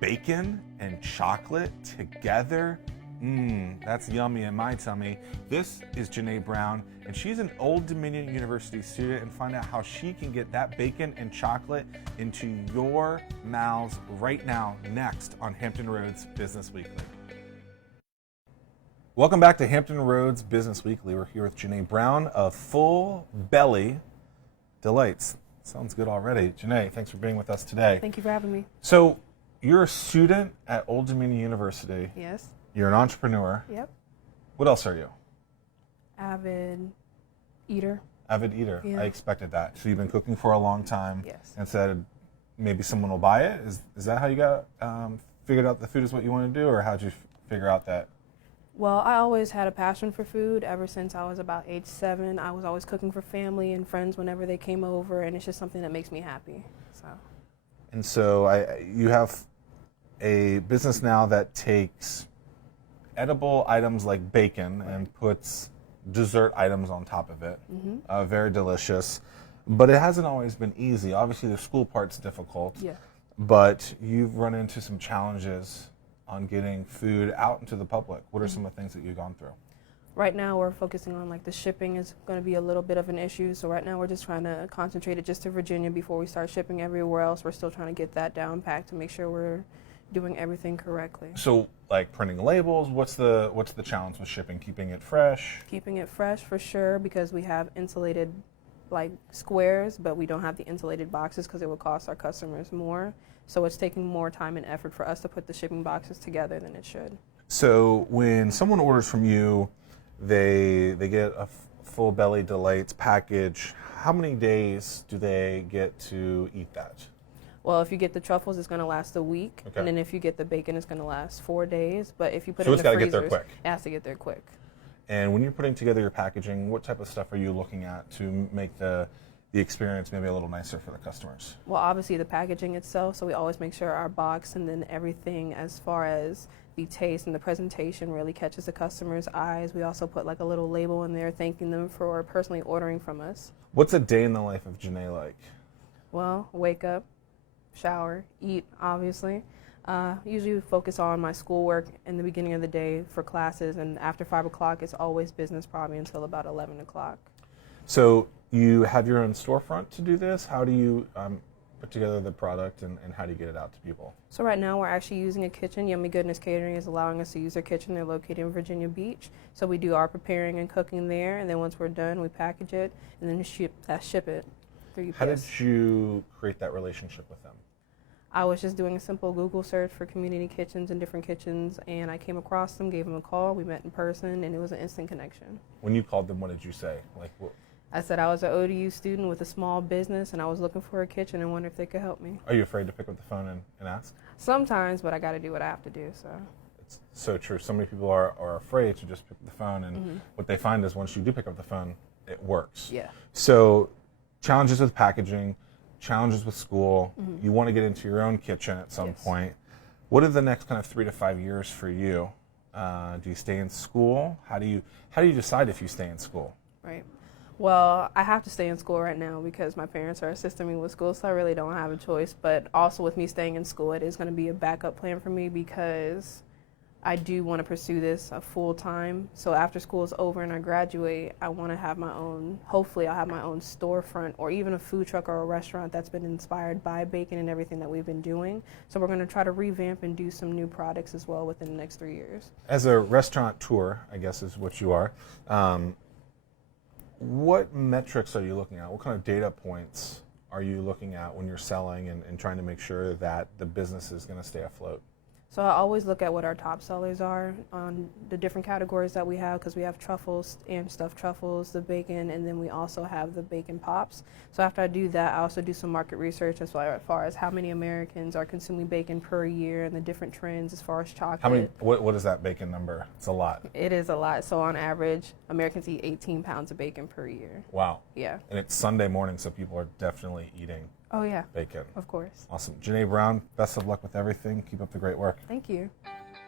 bacon and chocolate together. That's yummy in my tummy. This is Janay Brown, and she's an Old Dominion University student, and find out how she can get that bacon and chocolate into your mouths right now, next on Hampton Roads Business Weekly. Welcome back to Hampton Roads Business Weekly. We're here with Janay Brown of Full Belly Delights. Sounds good already. Janay, thanks for being with us today. Thank you for having me. So, you're a student at Old Dominion University. Yes. You're an entrepreneur. Yep. What else are you? Avid eater. Avid eater. Yeah. I expected that. So you've been cooking for a long time. Yes. And said maybe someone will buy it. Is that how you got figured out the food is what you want to do, or how'd you figure out that? Well, I always had a passion for food ever since I was about age 7. I was always cooking for family and friends whenever they came over, and it's just something that makes me happy. And so you have a business now that takes edible items like bacon and puts dessert items on top of it. Very delicious. But it hasn't always been easy. Obviously, the school part's difficult. Yeah. But you've run into some challenges on getting food out into the public. What are some of the things that you've gone through? Right now we're focusing on the shipping is going to be a little bit of an issue. So right now we're just trying to concentrate it just to Virginia before we start shipping everywhere else. We're still trying to get that down packed to make sure we're doing everything correctly. So like printing labels, what's the challenge with shipping? Keeping it fresh? Keeping it fresh for sure, because we have insulated squares, but we don't have the insulated boxes because it would cost our customers more. So it's taking more time and effort for us to put the shipping boxes together than it should. So when someone orders from you, they get a Full Belly Delights package. How many days do they get to eat that? Well, if you get the truffles, it's going to last a week. Okay. And then if you get the bacon, it's going to last 4 days. But if you put So it it's in the gotta get there freezers, quick. it has to get there quick. And when you're putting together your packaging, what type of stuff are you looking at to make the experience maybe a little nicer for the customers? Well, obviously the packaging itself, so we always make sure our box and then everything as far as the taste and the presentation really catches the customer's eyes. We also put a little label in there thanking them for personally ordering from us. What's a day in the life of Janay like? Well, wake up, shower, eat, obviously. Usually focus on my schoolwork in the beginning of the day for classes, and after 5 o'clock it's always business, probably until about 11 o'clock. So you have your own storefront to do this? How do you put together the product, and how do you get it out to people? So right now we're actually using a kitchen. Yummy Goodness Catering is allowing us to use their kitchen. They're located in Virginia Beach. So we do our preparing and cooking there, and then once we're done, we package it and then ship it through UPS. How did you create that relationship with them? I was just doing a simple Google search for community kitchens and different kitchens, and I came across them, gave them a call, we met in person, and it was an instant connection. When you called them, what did you say? I said I was an ODU student with a small business, and I was looking for a kitchen and wondered if they could help me. Are you afraid to pick up the phone and ask? Sometimes, but I got to do what I have to do. So. It's so true. So many people are afraid to just pick up the phone, and what they find is once you do pick up the phone, it works. Yeah. So challenges with packaging, challenges with school. You want to get into your own kitchen at some point. What are the next kind of 3 to 5 years for you? Do you stay in school? How do you decide if you stay in school? Right. Well, I have to stay in school right now because my parents are assisting me with school, so I really don't have a choice. But also with me staying in school, it is going to be a backup plan for me because I do want to pursue this full time. So after school is over and I graduate, I want to have my own, hopefully I'll have my own storefront or even a food truck or a restaurant that's been inspired by bacon and everything that we've been doing. So we're going to try to revamp and do some new products as well within the next 3 years. As a restaurateur, I guess is what you are, what metrics are you looking at? What kind of data points are you looking at when you're selling and trying to make sure that the business is going to stay afloat? So I always look at what our top sellers are on the different categories that we have, because we have truffles and stuffed truffles, the bacon, and then we also have the bacon pops. So after I do that, I also do some market research as far as how many Americans are consuming bacon per year and the different trends as far as chocolate. How many? What is that bacon number? It's a lot. It is a lot. So on average, Americans eat 18 pounds of bacon per year. Wow. Yeah. And it's Sunday morning, so people are definitely eating Oh yeah. bacon. Of course. Awesome. Janay Brown, best of luck with everything. Keep up the great work. Thank you.